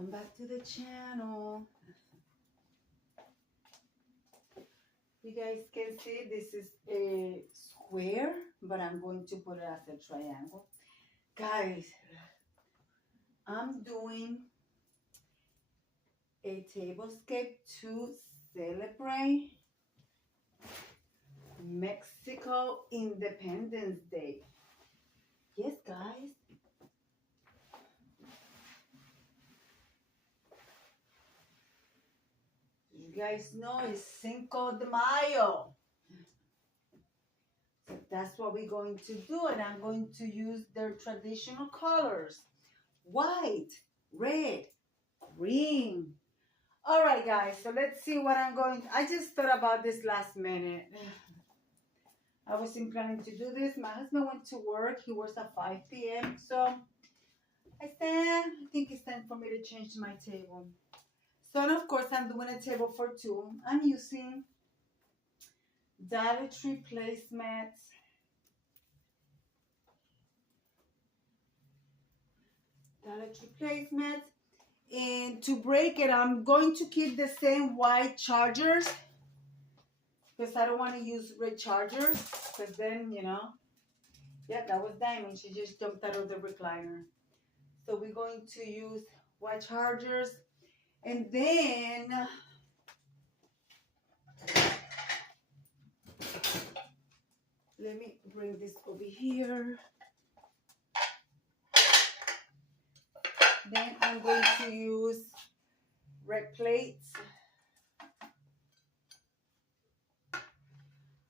Welcome back to the channel. You guys can see this is a square, but I'm going to put it as a triangle. Guys, I'm doing a tablescape to celebrate Mexico Independence Day. Yes, guys. You guys know it's Cinco de Mayo. So that's what we're going to do, and I'm going to use their traditional colors. White, red, green. All right, guys, so let's see what I'm going to... I just thought about this last minute. I wasn't planning to do this. My husband went to work. He works at 5 p.m. So I said, I think it's time for me to change my table. So, and of course, I'm doing a table for two. I'm using Dollar Tree placemats. Dollar Tree placemats. And to break it, I'm going to keep the same white chargers because I don't want to use red chargers because then, you know, yeah, that was Diamond. She just jumped out of the recliner. So we're going to use white chargers. And then let me bring this over here. Then I'm going to use red plates.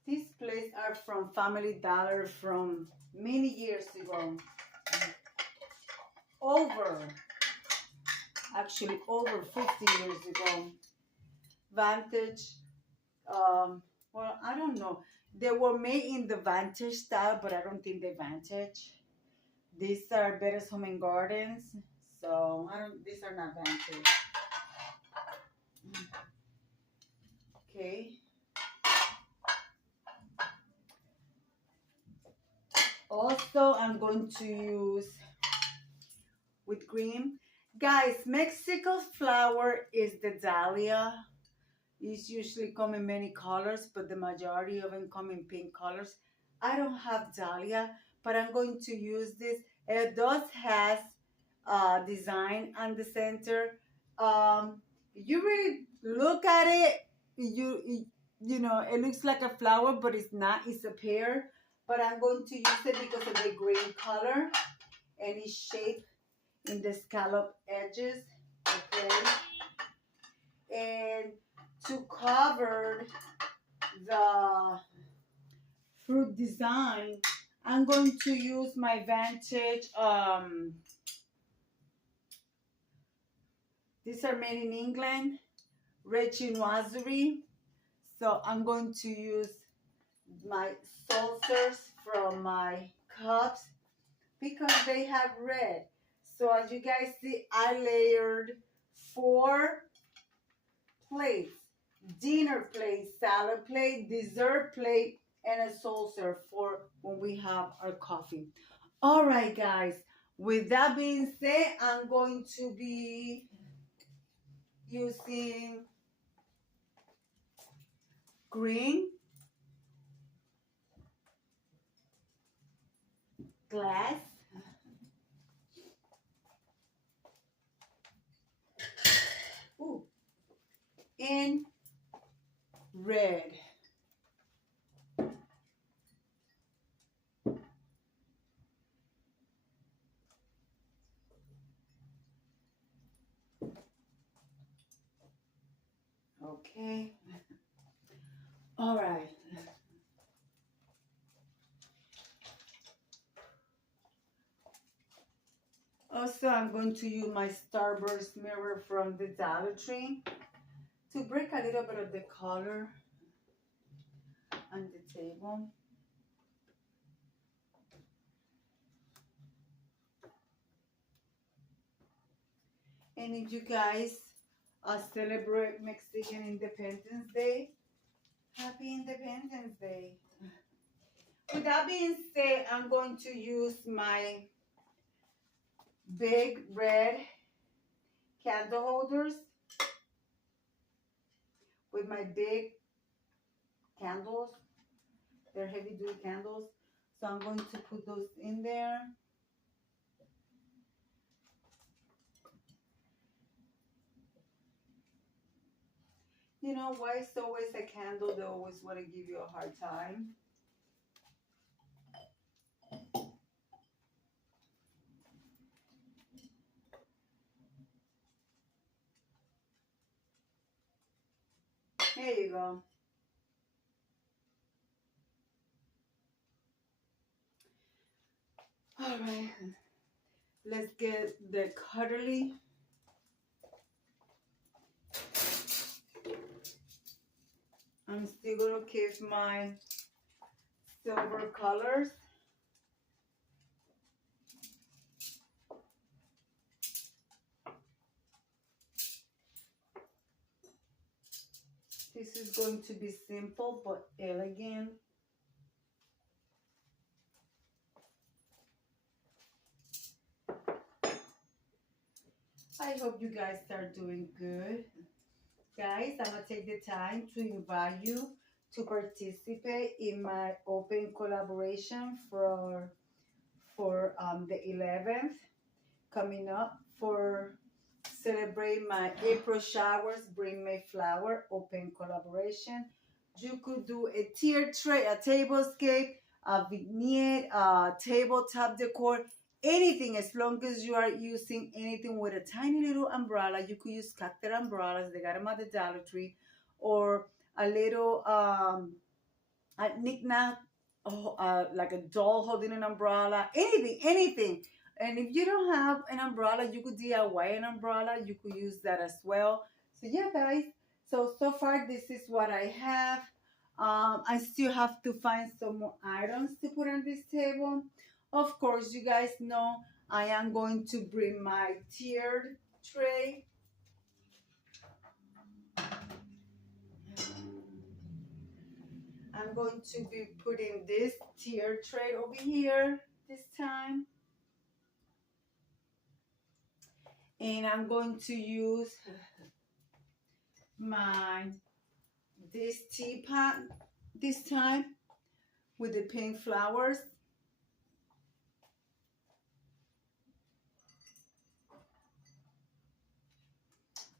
These plates are from Family Dollar from many years ago. Actually over 50 years ago. Vantage, well, I don't know. They were made in the Vantage style, but I don't think they Vantage. These are Better's Home and Gardens, so these are not Vantage. Okay. Also, I'm going to use with green. Guys, Mexico's flower is the dahlia. It's usually come in many colors, but the majority of them come in pink colors. I don't have dahlia, but I'm going to use this. It does has design on the center. You really look at it, you know, it looks like a flower, but it's not. It's a pear. But I'm going to use it because of the green color, and it's shaped in the scallop edges. Okay, and to cover the fruit design, I'm going to use my Vantage. These are made in England, red chinoiserie. So I'm going to use my saucers from my cups because they have red. So as you guys see, I layered 4 plates. Dinner plate, salad plate, dessert plate, and a saucer for when we have our coffee. All right, guys. With that being said, I'm going to be using green, glass, and red. Okay. All right. Also, I'm going to use my Starburst mirror from the Dollar Tree to break a little bit of the color on the table. And if you guys celebrate Mexican Independence Day, happy Independence Day. With that being said, I'm going to use my big red candle holders with my big candles. They're heavy duty candles. So I'm going to put those in there. You know why it's always a candle? They always want to give you a hard time. There you go. All right. Let's get the cutlery. I'm still going to keep my silver colors. This is going to be simple but elegant. I hope you guys are doing good. Guys, I'm going to take the time to invite you to participate in my open collaboration for the 11th coming up for celebrate my April showers, bring me flower open collaboration. You could do a tier tray, a tablescape, a vignette, a tabletop decor, anything as long as you are using anything with a tiny little umbrella. You could use cactus umbrellas. They got them at the Dollar Tree, or a little a knick-knack, like a doll holding an umbrella. Anything. And if you don't have an umbrella, you could DIY an umbrella. You could use that as well. So yeah, guys. So far, this is what I have. I still have to find some more items to put on this table. Of course, you guys know I am going to bring my tiered tray. I'm going to be putting this tiered tray over here this time. And I'm going to use this teapot this time with the pink flowers.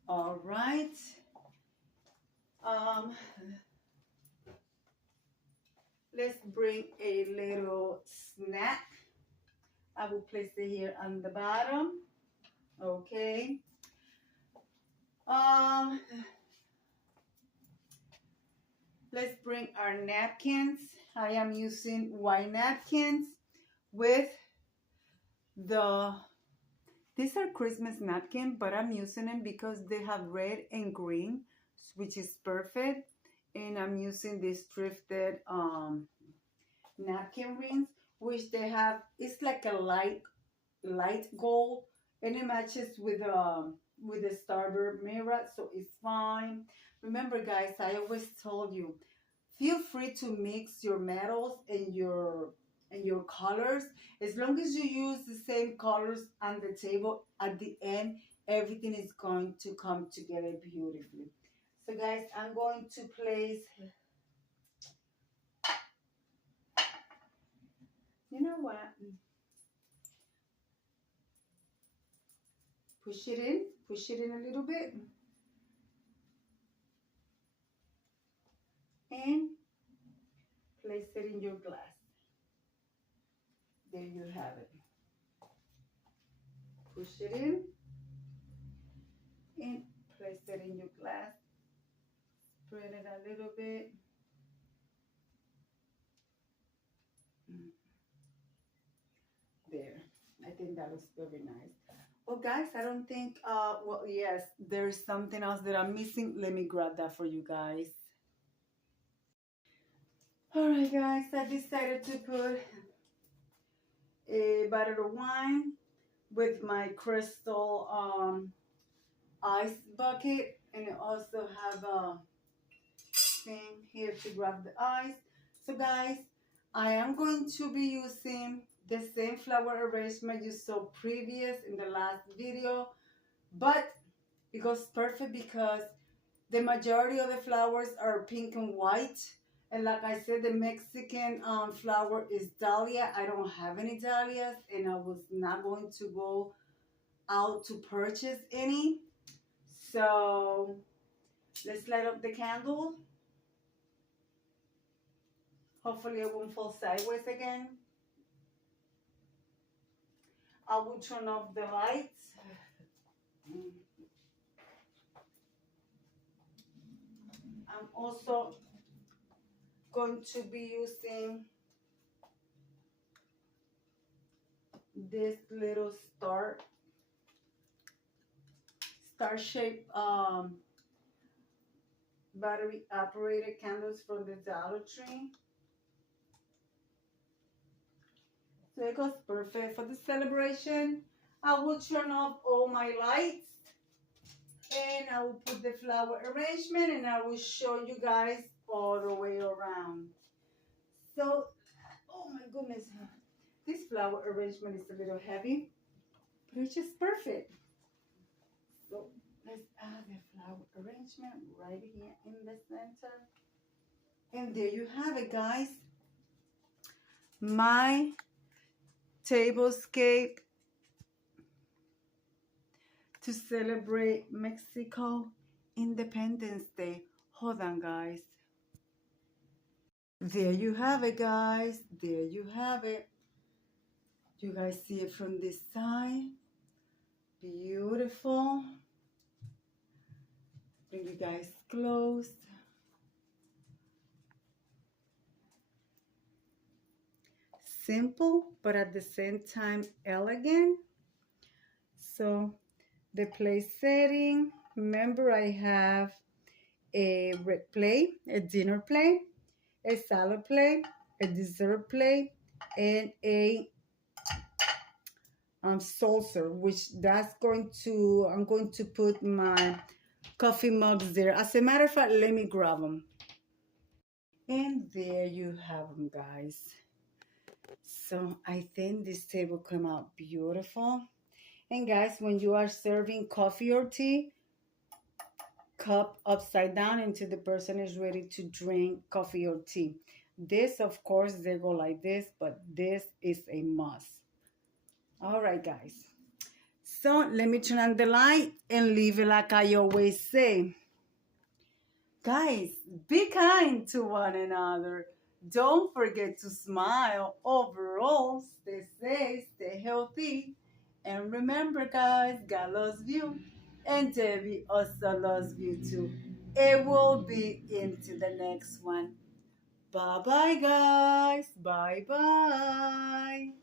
All right. Let's bring a little snack. I will place it here on the bottom. Okay. Let's bring our napkins. I am using white napkins with these are Christmas napkins, but I'm using them because they have red and green, which is perfect. And I'm using these thrifted napkin rings, which they have, it's like a light gold, and it matches with the starboard mirror, so it's fine. Remember, guys, I always told you, feel free to mix your metals and your colors. As long as you use the same colors on the table, at the end, everything is going to come together beautifully. So guys, I'm going to place, you know what? Push it in a little bit. And place it in your glass. There you have it. Push it in and place it in your glass. Spread it a little bit. There. I think that looks very nice. Well, guys, I don't think, well, yes, there's something else that I'm missing. Let me grab that for you guys. All right, guys, I decided to put a bottle of wine with my crystal ice bucket, and I also have a thing here to grab the ice. So guys, I am going to be using the same flower arrangement you saw previous in the last video, but It goes perfect because the majority of the flowers are pink and white. And like I said, the Mexican flower is dahlia. I don't have any dahlias, and I was not going to go out to purchase any. So let's light up the candle. Hopefully it won't fall sideways again. I will turn off the lights. I'm also going to be using this little star-shaped battery operated candles from the Dollar Tree. So it goes perfect for the celebration. I will turn off all my lights and I will put the flower arrangement and I will show you guys all the way around. So, oh my goodness, this flower arrangement is a little heavy, but it's just perfect. So let's add the flower arrangement right here in the center. And there you have it, guys. My tablescape to celebrate Mexico Independence Day. Hold on, guys. There you have it, guys. There you have it. You guys see it from this side. Beautiful. Bring you guys close. Simple, but at the same time elegant. So the plate setting, remember I have a red plate, a dinner plate, a salad plate, a dessert plate, and a saucer, which I'm going to put my coffee mugs there. As a matter of fact, let me grab them. And there you have them, guys. So I think this table came out beautiful. And guys, when you are serving coffee or tea, cup upside down until the person is ready to drink coffee or tea. This, of course, they go like this, but this is a must. All right, guys. So let me turn on the light and leave it like I always say. Guys, be kind to one another. Don't forget to smile. Overall, stay safe, stay healthy. And remember, guys, God loves you. And Debbie also loves you too. It will be into the next one. Bye-bye, guys. Bye-bye.